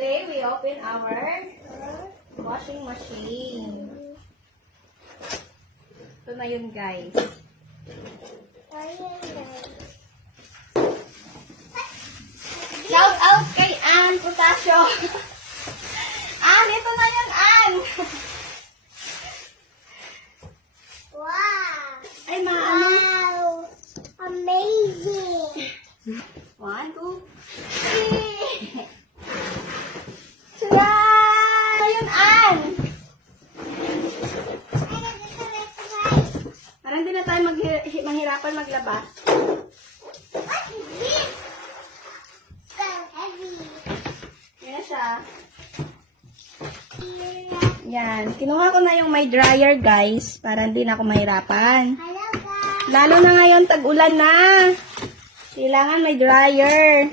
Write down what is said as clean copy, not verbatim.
Today, we open our washing machine. Ito na yun, guys. Shout out kay Ann Potasio. Ann, ito na yun, Ann. Wow! Ay, maano. Wow! Amazing! 1, 2, 3. Surprise! Ayun, Ann. Parang di na tayo mahirapan maglaba. What is this? So heavy. Yan na siya. Yan. Kinuha ko na yung may dryer, guys. Para hindi na ako mahirapan. Hello guys! Lalo na ngayon, tag-ulan na. Kailangan may dryer.